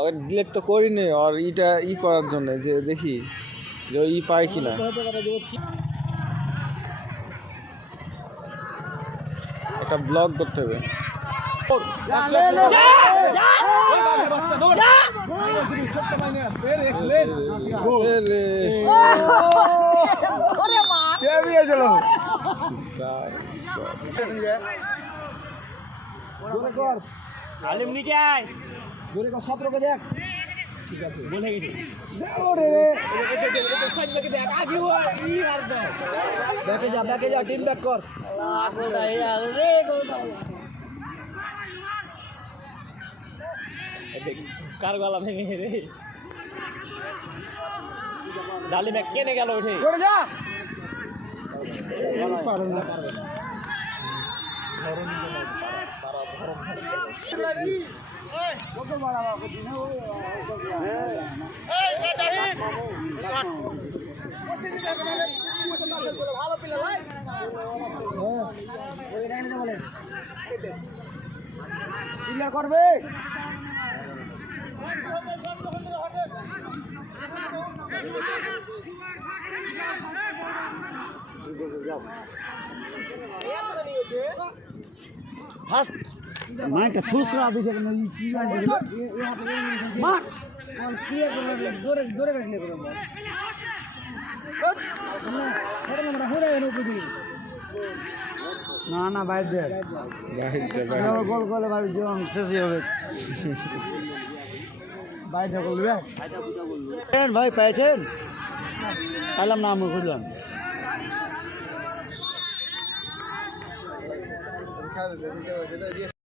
और ডিলিট তো করিনি আর এটা করার জন্য যে দেখি যে পায় কিনা একটা ব্লগ করতে হবে আলিম নিচে আয় জোরে কর 17 কে দেখ ঠিক আছে বলে গেছি ওরে ব্যাকে যা টিম ব্যাক কর কার গলা ভেঙে রে ডালি ব্যাগ কেনে গেল উঠে করে যা করবে ফার্স্ট মাইটা থুসরা দিছে না কি মার আর কি করে দৌড়ে রাখলে করে মার না হরে উপদি না না বাইরে দে গোল গোল ভাই জীবন শেষই হবে বাইরে বলবে ভাই পেয়েছেন পাইলাম না আমি খুঁজলাম